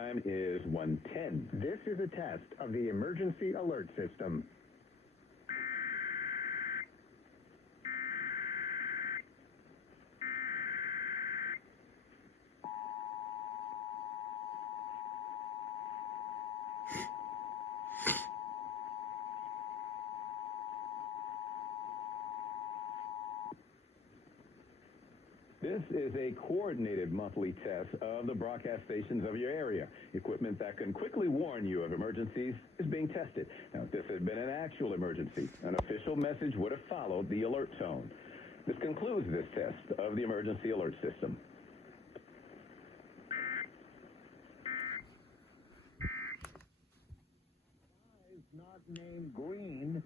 time is 1:10. This is a test of the emergency alert system. This is a coordinated monthly test of the broadcast stations of your area. Equipment that can quickly warn you of emergencies is being tested. Now, if this had been an actual emergency, an official message would have followed the alert tone. This concludes this test of the emergency alert system. Not named Green